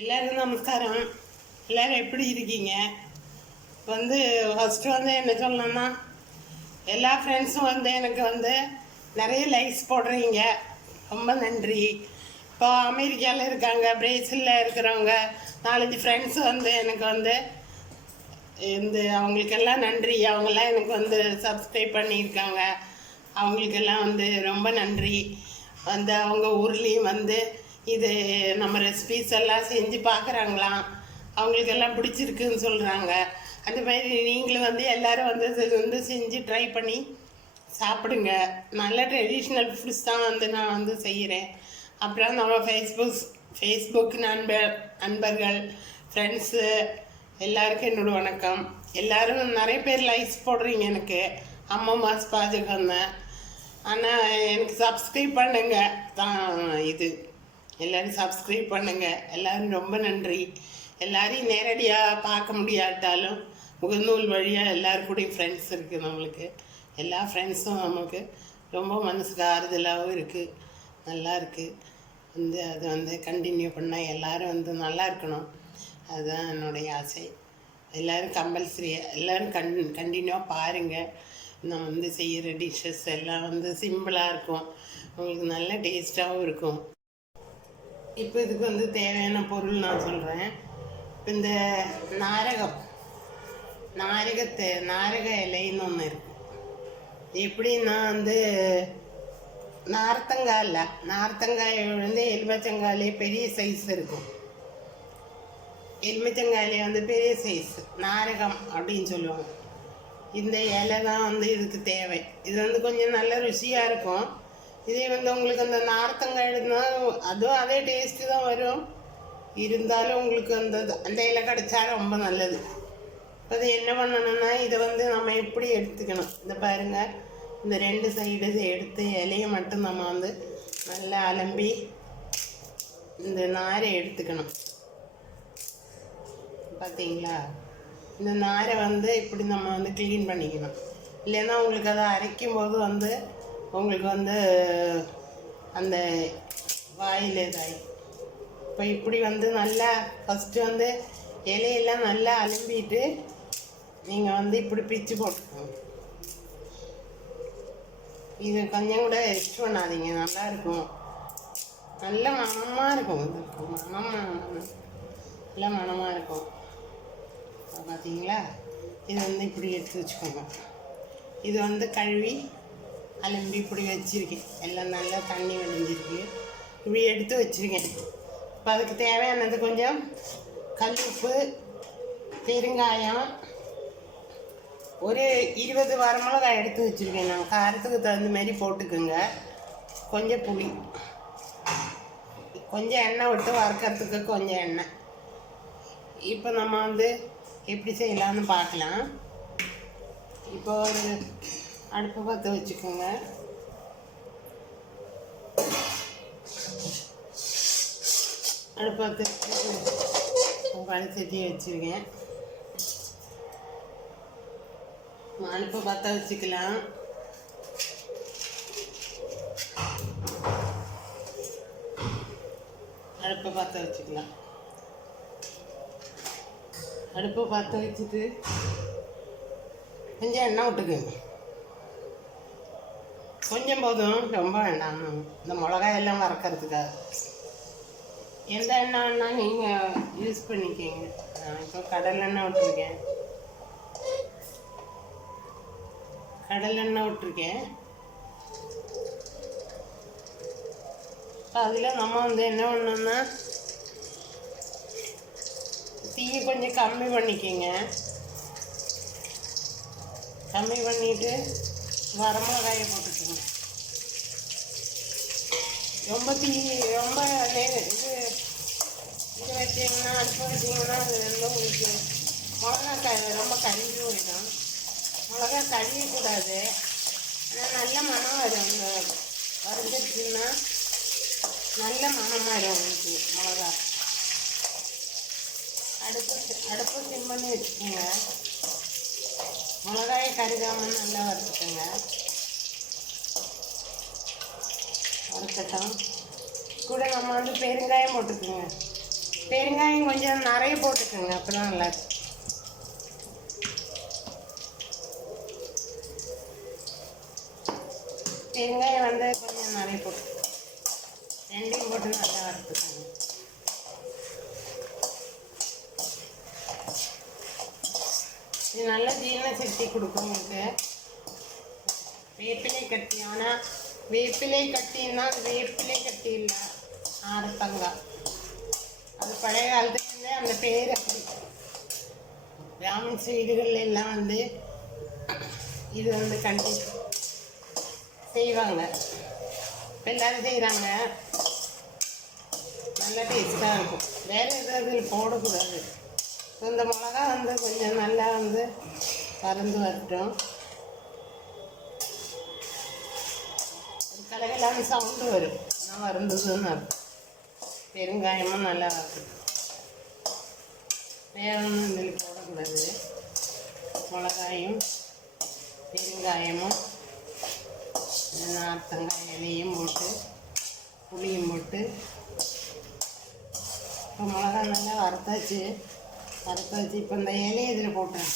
எல்லாருக்கும் நமஸ்காரம். எல்லோரும் எப்படி இருக்கீங்க? ஃபஸ்ட்டு என்ன சொல்லணும்னா, எல்லா ஃப்ரெண்ட்ஸும் எனக்கு நிறைய லைக்ஸ் போடுறீங்க, ரொம்ப நன்றி. இப்போ அமெரிக்காவில் இருக்காங்க, பிரேசிலில் இருக்கிறவங்க 4-5 ஃப்ரெண்ட்ஸு எனக்கு அவங்களுக்கெல்லாம் நன்றி. அவங்கெல்லாம் எனக்கு சப்ஸ்கிரைப் பண்ணியிருக்காங்க. அவங்களுக்கெல்லாம் ரொம்ப நன்றி. அவங்க ஊர்லேயும் இது நம்ம ரெசிபீஸ் எல்லாம் செஞ்சு பார்க்குறாங்களாம், அவங்களுக்கெல்லாம் பிடிச்சிருக்குன்னு சொல்கிறாங்க. அந்த மாதிரி நீங்களும் எல்லோரும் செஞ்சு ட்ரை பண்ணி சாப்பிடுங்க. நல்ல ட்ரெடிஷ்னல் ஃபுட்ஸ் தான் நான் செய்கிறேன். அப்புறம் நம்ம ஃபேஸ்புக் நண்பர்கள் ஃப்ரெண்ட்ஸு எல்லாருக்கும் என்னோட வணக்கம். எல்லோரும் நிறைய பேர் லைக்ஸ் போடுறீங்க எனக்கு. அம்மா மாஸ் பாஜகம் தான். ஆனால் எனக்கு சப்ஸ்கிரைப் பண்ணுங்க தான் எல்லோரும் சப்ஸ்கிரைப் பண்ணுங்கள். எல்லோரும் ரொம்ப நன்றி. எல்லோரையும் நேரடியாக பார்க்க முடியாட்டாலும் முகநூல் வழியாக எல்லாருக்கூடையும் ஃப்ரெண்ட்ஸ் இருக்குது. நம்மளுக்கு எல்லா ஃப்ரெண்ட்ஸும் நமக்கு ரொம்ப மனசுக்கு ஆறுதலாகவும் இருக்குது, நல்லா இருக்குது. அது கண்டினியூ பண்ணால் எல்லோரும் நல்லா இருக்கணும். அதுதான் என்னுடைய ஆசை. எல்லோரும் கம்பல்சரியாக எல்லோரும் கண்டினியூவாக பாருங்கள். நான் செய்கிற டிஷ்ஷஸ் எல்லாம் சிம்பிளாக இருக்கும், உங்களுக்கு நல்ல டேஸ்ட்டாகவும் இருக்கும். இப்போ இதுக்கு தேவையான பொருள் நான் சொல்கிறேன். இப்போ இந்த நாரக இலைன்னு ஒன்று இருக்குது. எப்படின்னா நார்த்தங்காய் எலுமிச்சங்காயிலே பெரிய சைஸ் இருக்கும். எலுமிச்சங்காயிலே பெரிய சைஸ் நாரகம் அப்படின்னு சொல்லுவாங்க. இந்த இலை தான் இதுக்கு தேவை. இது கொஞ்சம் நல்ல ருசியாக இருக்கும். இதே உங்களுக்கு அந்த நார்த்தங்காய் அதுவும் அதே டேஸ்ட்டு தான் வரும். இருந்தாலும் உங்களுக்கு அந்த இலை கிடைச்சா ரொம்ப நல்லது. அது என்ன பண்ணணும்னா, இதை நம்ம எப்படி எடுத்துக்கணும், இந்த பாருங்கள், இந்த 2 சைடு எடுத்து இலையை மட்டும் நம்ம நல்லா அலம்பி இந்த நாரை எடுத்துக்கணும். பார்த்தீங்களா? இந்த நாரை இப்படி நம்ம க்ளீன் பண்ணிக்கணும். இல்லைன்னா உங்களுக்கு அதை அரைக்கும் போது உங்களுக்கு அந்த வாயில் இதாகி. இப்போ இப்படி நல்லா ஃபஸ்ட்டு இலையெல்லாம் நல்லா அலம்பிட்டு நீங்கள் இப்படி பிச்சு போட்டுக்கோங்க. இது கொஞ்சம் கூட ரெஸ்ட் பண்ணாதீங்க, நல்லாயிருக்கும். நல்ல மணமாக இருக்கும். நல்ல மணமாக இருக்கும். பார்த்தீங்களா? இது இப்படி எடுத்து வச்சுக்கோங்க. இது கழுவி அலம்பி இப்படி வச்சுருக்கேன். எல்லாம் நல்லா தண்ணி வடிஞ்சிருக்கு, இப்படி எடுத்து வச்சுருக்கேன். இப்போ அதுக்கு தேவையானது கொஞ்சம் கல்லுப்பு, பெருங்காயம், ஒரு 20 வரமிளகாய் எடுத்து வச்சுருக்கேன். நான் காரத்துக்கு தகுந்த மாதிரி போட்டுக்குங்க. கொஞ்சம் புளி, கொஞ்சம் எண்ணெய் விட்டு வறுக்கிறதுக்கு கொஞ்சம் எண்ணெய். இப்போ நம்ம எப்படி செய்யலான்னு பார்க்கலாம். இப்போ ஒரு அடுப்பை பற்ற வச்சுக்கோங்க. அடுப்பை பற்ற பழச்சட்டியை வச்சுருக்கேன். அடுப்பை பற்ற வச்சுக்கலாம். அடுப்பை பற்ற வச்சுக்கலாம். அடுப்பை பற்ற வச்சுட்டு கொஞ்சம் எண்ணெய் விட்டுக்குங்க. கொஞ்சம் போதும், ரொம்ப வேண்டாம். இந்த மிளகாயெல்லாம் வறுக்கிறதுக்காக எந்த எண்ணெய் வேணால் நீங்கள் யூஸ் பண்ணிக்கோங்க. இப்போ கடலெண்ணெய் விட்டுருக்கேன். இப்போ அதில் நம்ம என்ன பண்ணோம்னா, தீயை கொஞ்சம் கம்மி பண்ணிக்கோங்க. கம்மி பண்ணிவிட்டு வரமிளகாயை போட்டுக்கோங்க. ரொம்ப இது வச்சிங்கன்னா, அடுப்பு வச்சிங்கன்னா அது உங்களுக்கு மிளகாய் ரொம்ப கரிஞ்சு போயிடும். மிளகா கழியக்கூடாது, ஆனால் நல்ல மனம் வரும். அந்த வறுத்துச்சுன்னா நல்ல மனமாக வரும் உங்களுக்கு மிளகா. அடுப்பு சிம் பண்ணி வச்சுக்கோங்க. மிளகாயை கருகாமல் நல்லா வறுத்துக்கோங்க. வறுக்கட்டும். கூட நம்ம பெருங்காயம் போட்டுக்கோங்க. பெருங்காயம் கொஞ்சம் நிறைய போட்டுக்கோங்க, அப்போ தான் நல்லாயிருக்கும். பெருங்காயம் வந்து கொஞ்சம் நிறைய போட்டு ரெண்டையும் போட்டு நல்லா வறுத்துக்கோங்க. இது நல்ல ஜீரண சக்தி கொடுக்கும் உங்களுக்கு. வேப்பிலை கட்டி, ஆனால் வேப்பிலை கட்டின்னா அது வேப்பிலை கட்டி இல்லை, ஆரத்தங்காய். அது பழைய காலத்துலேருந்தே அந்த பேர் அப்படி. கிராமத்து வீடுகள் எல்லாம் வந்து இது வந்து கண்டி செய்வாங்க, எல்லோரும் செய்கிறாங்க. நல்லா டேஸ்ட்டாக இருக்கும். வேறு எதாவது போடக்கூடாது. இந்த மிளகா வந்து கொஞ்சம் நல்லா வந்து வறந்து வரட்டும். ஒரு கலகலான சவுண்டு வரும், நான் வறந்ததுன்னு அர்த்தம். பெருங்காயமும் நல்லா வரட்டும். வேகணும் இதில் போடக்கூடாது. மிளகாயும் பெருங்காயமும் நார்த்தங்காய் இலையும் போட்டு புளியும் போட்டு இப்போ மிளகா நல்லா வறுத்தாச்சு. இப்போ இந்த இலையை இதில் போட்டேன்.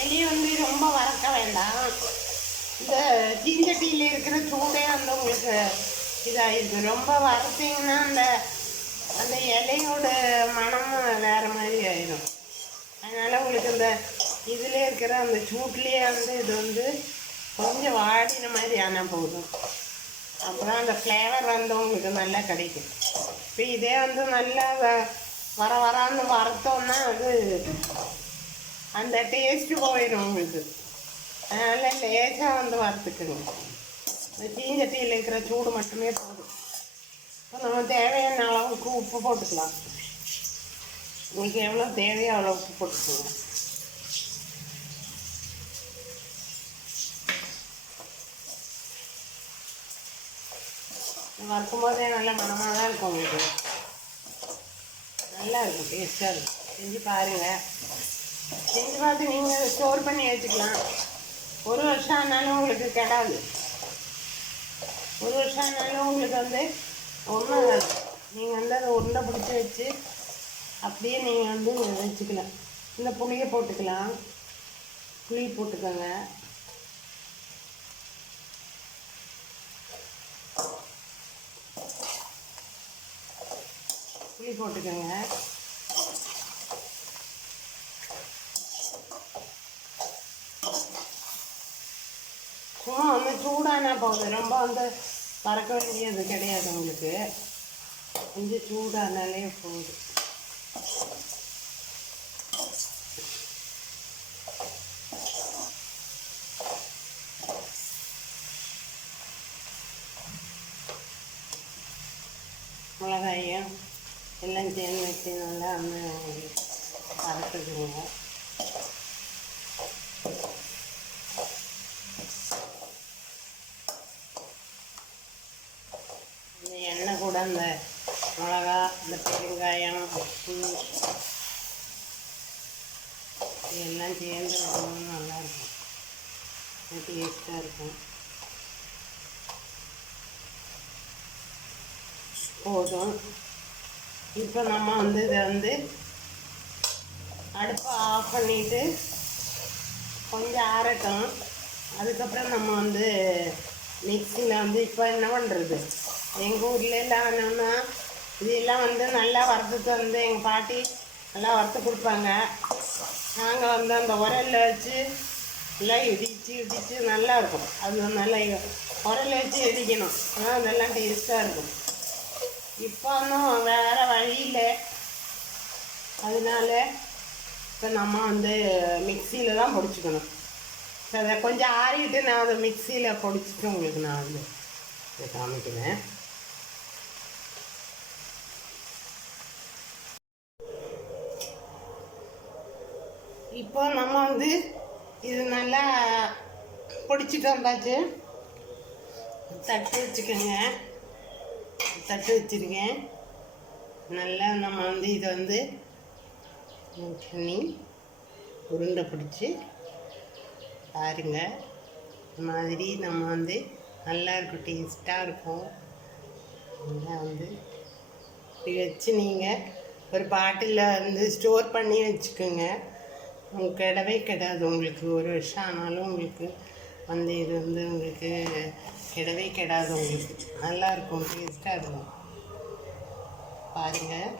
இலையை வந்து ரொம்ப வறுக்க வேண்டாம். இந்த தீஞ்சட்டியில் இருக்கிற சூடே வந்து உங்களுக்கு இதாகிருக்கு. ரொம்ப வறுத்தீங்கன்னா அந்த அந்த இலையோட மனம் வேறு மாதிரி ஆயிடும். அதனால் உங்களுக்கு இந்த இதில் இருக்கிற அந்த சூட்லேயே வந்து இது வந்து கொஞ்சம் வாடின மாதிரி ஆனால் போதும். அப்புறம் அந்த ஃப்ளேவர் வந்து உங்களுக்கு நல்லா கிடைக்கும். இப்போ இதே வந்து நல்லா வரான்னு வறுத்தோன்னா அது அந்த டேஸ்ட்டு போயிடும் உங்களுக்கு. அதனால் லேசாக வந்து வறுத்துக்குங்க. இந்த தீஞ்சட்டியில் இருக்கிற சூடு மட்டுமே போதும். இப்போ நம்ம தேவையான அளவுக்கு உப்பு போட்டுக்கலாம். உங்களுக்கு எவ்வளோ தேவையோ அவ்வளோ உப்பு போட்டுக்கோங்க. வறுக்கும் போதே நல்ல மனமாக தான் இருக்கும். உங்களுக்கு நல்லா இருக்கும், டேஸ்ட்டாக இருக்கும். செஞ்சு பாருங்கள். செஞ்சு பார்த்து நீங்கள் ஸ்டோர் பண்ணி வச்சுக்கலாம். 1 வருஷம் ஆனாலும் உங்களுக்கு கெடாது. 1 வருஷம் ஆனாலும் உங்களுக்கு வந்து ஒன்றும் நீங்கள் வந்து அதை உருண்டை பிடிச்சி வச்சு அப்படியே நீங்கள் வந்து வச்சுக்கலாம். இந்த புளியை போட்டுக்கலாம். புளி போட்டுக்கோங்க. புளி போட்டுக்கோங்க. சும்மா வந்து சூடானா போதும். ரொம்ப வந்து வறுக்க வேண்டியது கிடையாது உங்களுக்கு. கொஞ்சம் சூடானாலே போதும். மிளகாயும் எல்லாம் சேர்ந்து வச்சு நல்லா வந்து வறுத்துக்குங்க. இந்த எண்ணெய் கூட அந்த மிளகா, இந்த பெருங்காயம், உப்பு எல்லாம் சேர்ந்து வைக்கணும்னு நல்லாயிருக்கும். டேஸ்ட்டாக இருக்கும். போதும். இப்போ நம்ம வந்து இதை வந்து அடுப்பை ஆஃப் பண்ணிவிட்டு கொஞ்சம் ஆறட்டும். அதுக்கப்புறம் நம்ம வந்து மிக்சியில் வந்து இப்போ என்ன பண்ணுறது, எங்கள் ஊர்லெலாம் என்னன்னா இதெல்லாம் வந்து நல்லா வறுத்துட்டு வந்து எங்கள் பாட்டி நல்லா வறுத்து கொடுப்பாங்க. நாங்கள் வந்து அந்த உரலில் வச்சு எல்லாம் இடித்து நல்லாயிருக்கும். அது நல்லா உரலில் வச்சு இடிக்கணும், ஆனால் அதெல்லாம் டேஸ்ட்டாக இருக்கும். இப்போ ஒன்றும் வேறு வழியில், அதனால இப்போ நம்ம வந்து மிக்சியில் தான் பொடிச்சுக்கணும். அதை கொஞ்சம் ஆறிட்டு நான் அதை மிக்சியில் பொடிச்சிட்டு உங்களுக்கு நான் வந்து இதை காமிக்கிறேன். இப்போ நம்ம வந்து இது நல்லா பொடிச்சிட்டு வந்தாச்சு. தட்டு வச்சுக்கோங்க. தட்டு வச்சுருக்கேன். நல்லா நம்ம வந்து இதை வந்து பண்ணி உருண்டை பிடிச்சி பாருங்கள். இந்த மாதிரி நம்ம வந்து நல்லாயிருக்கும், டேஸ்ட்டாக இருக்கும். நல்லா வந்து இப்படி வச்சு நீங்கள் ஒரு பாட்டிலில் வந்து ஸ்டோர் பண்ணி வச்சுக்கோங்க. கெடவே கெடாது. உங்களுக்கு ஒரு வருஷம் ஆனாலும் உங்களுக்கு வந்து இது வந்து உங்களுக்கு கெடவே கெடாது. உங்களுக்கு நல்லாயிருக்கும், டேஸ்ட்டாக இருக்கும். பாருங்கள்,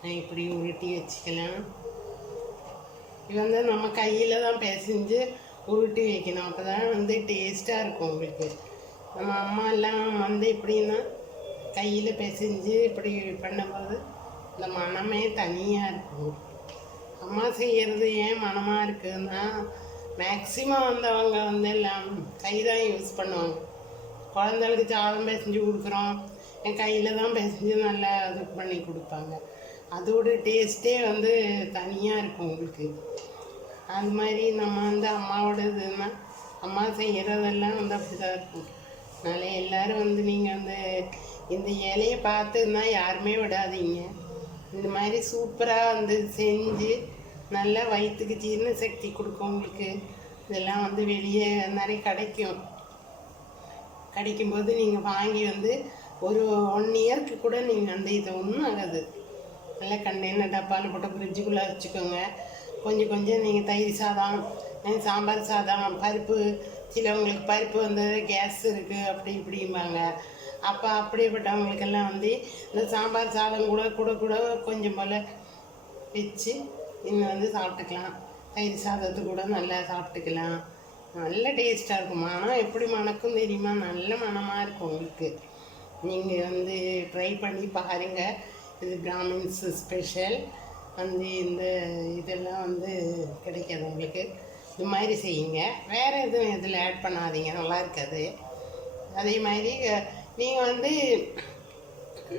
நான் இப்படி உருட்டி வச்சுக்கலாம். இது வந்து நம்ம கையில் தான் பிசைஞ்சு உருட்டி வைக்கணும். அப்போ தான் வந்து டேஸ்ட்டாக இருக்கும் உங்களுக்கு. நம்ம அம்மா எல்லாம் வந்து எப்படின்னா கையில் பிசைஞ்சு இப்படி பண்ணும்போது இந்த மணமே தனியாக இருக்கும். அம்மா செய்கிறது ஏன் மணமாக இருக்குதுன்னா மேக்ஸிமம் வந்தவங்க வந்து எல்லாம் கை தான் யூஸ் பண்ணுவாங்க. குழந்தைகளுக்கு சாதம் பிசைஞ்சு கொடுக்குறோம், என் கையில் தான் பிசைஞ்சு நல்லா இது பண்ணி கொடுப்பாங்க. அதோட டேஸ்ட்டே வந்து தனியாக இருக்கும் உங்களுக்கு. அது மாதிரி நம்ம வந்து அம்மாவோட இதுன்னா அம்மா செய்கிறதெல்லாம் வந்து அப்படி தான் இருக்கும். அதனால் எல்லோரும் வந்து நீங்கள் வந்து இந்த இலையை பார்த்துன்னா யாருமே விடாதீங்க. இந்த மாதிரி சூப்பராக வந்து செஞ்சு நல்லா வயிற்றுக்கு ஜீரண சக்தி கொடுக்கும் உங்களுக்கு. இதெல்லாம் வந்து வெளியே நிறைய கிடைக்கும்போது நீங்கள் வாங்கி வந்து ஒரு 1 இயருக்கு கூட நீங்கள் வந்து இதை ஒன்றும் ஆகாது. நல்லா கண்டெய்னர் டப்பாவில் போட்டு ஃப்ரிட்ஜுக்குள்ளே வச்சுக்கோங்க. கொஞ்சம் கொஞ்சம் நீங்கள் தயிர் சாதம், சாம்பார் சாதம், பருப்பு, சிலவங்களுக்கு பருப்பு வந்து கேஸ் இருக்குது அப்படி இப்படிம்பாங்க. அப்போ அப்படிப்பட்டவங்களுக்கெல்லாம் வந்து இந்த சாம்பார் சாதம் கூட கூட கூட கொஞ்சம் போல் வச்சு நீங்கள் வந்து சாப்பிட்டுக்கலாம். தயிர் சாதத்து கூட நல்லா சாப்பிட்டுக்கலாம். நல்ல டேஸ்ட்டாக இருக்கும். மனம் எப்படி மணக்கும் தெரியுமா? நல்ல மனமாக இருக்கும் உங்களுக்கு. நீங்கள் வந்து ட்ரை பண்ணி பாருங்கள். இது பிராமின்ஸ் ஸ்பெஷல். வந்து இந்த இதெல்லாம் வந்து கிடைக்காது உங்களுக்கு. இது மாதிரி செய்யுங்க. வேறு எதுவும் இதில் ஆட் பண்ணாதீங்க, நல்லா இருக்காது. அதே மாதிரி நீங்கள் வந்து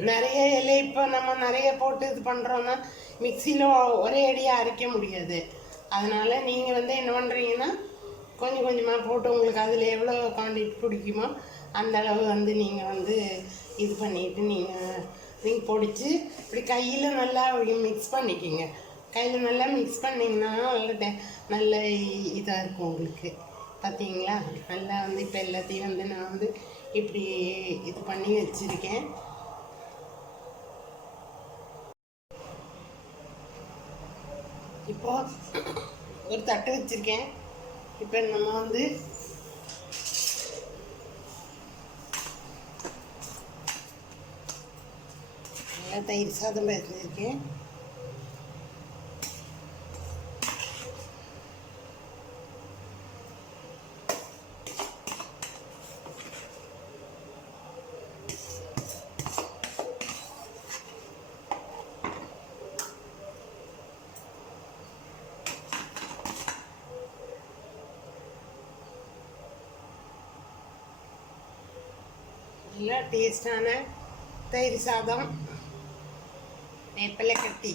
நிறைய இலை இப்போ நம்ம நிறைய போட்டு இது பண்ணுறோன்னா மிக்சியில் ஒரே அடியாக அரைக்க முடியாது. அதனால் நீங்கள் வந்து என்ன பண்ணுறீங்கன்னா கொஞ்சம் கொஞ்சமாக போட்டு உங்களுக்கு அதில் எவ்வளோ குவான்டிட்டி பிடிக்குமோ அந்த அளவு வந்து நீங்கள் வந்து இது பண்ணிவிட்டு நீங்கள் பொடிச்சு இப்படி கையில் நல்லா மிக்ஸ் பண்ணிக்கிங்க. கையில் நல்லா மிக்ஸ் பண்ணிங்கன்னா நல்ல இதாக இருக்கும் உங்களுக்கு. பார்த்தீங்களா? நல்லா வந்து இப்போ எல்லாத்தையும் வந்து நான் வந்து இப்படி இது பண்ணி வச்சுருக்கேன். இப்போ ஒரு தட்டு வச்சுருக்கேன். இப்போ நம்ம வந்து நல்லா தயிர் சாதம் பேசியிருக்கேன். நல்லா டேஸ்டான தயிர் சாதம், வேப்பிலை கட்டி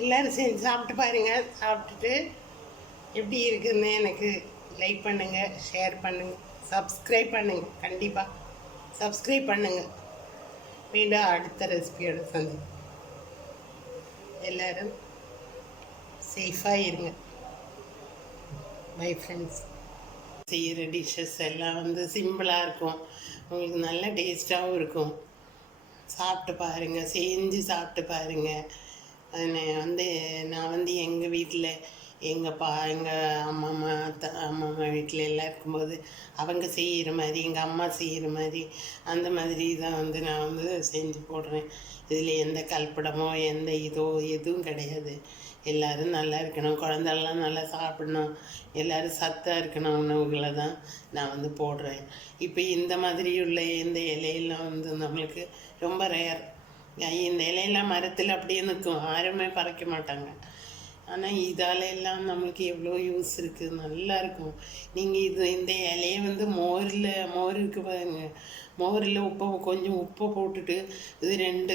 எல்லோரும் செஞ்சு சாப்பிட்டு பாருங்கள். சாப்பிட்டுட்டு எப்படி இருக்குதுன்னு எனக்கு லைக் பண்ணுங்கள், ஷேர் பண்ணுங்கள், சப்ஸ்கிரைப் பண்ணுங்கள். கண்டிப்பாக சப்ஸ்கிரைப் பண்ணுங்கள். மீண்டும் அடுத்த ரெசிபியோட சந்திப்போம். எல்லோரும் சேஃபாக இருங்க. Bye friends. செய்கிற டிஷ்ஷஸ் எல்லாம் வந்து சிம்பிளாக இருக்கும், உங்களுக்கு நல்ல டேஸ்ட்டாகவும் இருக்கும். சாப்பிட்டு பாருங்கள், செஞ்சு சாப்பிட்டு பாருங்கள். நான் வந்து எங்கள் வீட்டில் எங்கள் அம்மா வீட்டில் எல்லாம் இருக்கும்போது அவங்க செய்கிற மாதிரி, எங்கள் அம்மா செய்கிற மாதிரி அந்த மாதிரி தான் வந்து நான் வந்து செஞ்சு போடுறேன். இதில் எந்த கலப்படமோ எந்த எதுவும் கிடையாது. எல்லோரும் நல்லா இருக்கணும், குழந்தைலாம் நல்லா சாப்பிடணும், எல்லோரும் சத்தாக இருக்கணும் உணவுகளை தான் நான் வந்து போடுறேன். இப்போ இந்த மாதிரி உள்ள இந்த இலையெல்லாம் வந்து நம்மளுக்கு ரொம்ப ரேர். இந்த இலையெல்லாம் மரத்தில் அப்படியே நிற்கும், யாருமே பறிக்க மாட்டாங்க. ஆனால் இதால் எல்லாம் நம்மளுக்கு எவ்வளோ யூஸ் இருக்குது, நல்லாயிருக்கும். நீங்கள் இந்த இலையை வந்து மோர் இருக்குது பாருங்க, மோரில் கொஞ்சம் உப்பை போட்டுட்டு இது 2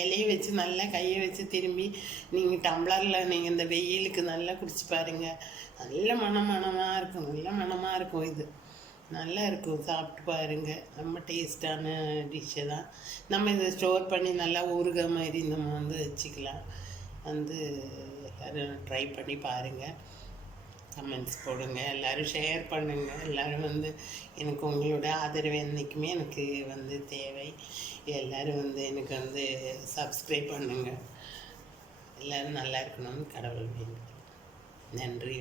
இலையை வச்சு நல்லா கையை வச்சு திரும்பி நீங்கள் டம்ளரில் நீங்கள் இந்த வெயிலுக்கு நல்லா குடிச்சு பாருங்கள். நல்ல மணமாக இருக்கும், நல்ல மணமாக இருக்கும். இது நல்லா இருக்கும், சாப்பிட்டு பாருங்கள். ரொம்ப டேஸ்டான டிஷ்ஷு தான். நம்ம இதை ஸ்டோர் பண்ணி நல்லா ஊறுகாய் மாதிரி நம்ம வந்து வச்சுக்கலாம். வந்து ட்ரை பண்ணி பாருங்கள். கமெண்ட்ஸ் போடுங்க, எல்லோரும் ஷேர் பண்ணுங்கள். எல்லோரும் வந்து எனக்கு உங்களோட ஆதரவு என்றைக்குமே எனக்கு வந்து தேவை. எல்லோரும் வந்து எனக்கு வந்து சப்ஸ்கிரைப் பண்ணுங்கள். எல்லோரும் நல்லா இருக்கணும்னு கடவுள் வேண்டுகிறேன். நன்றி.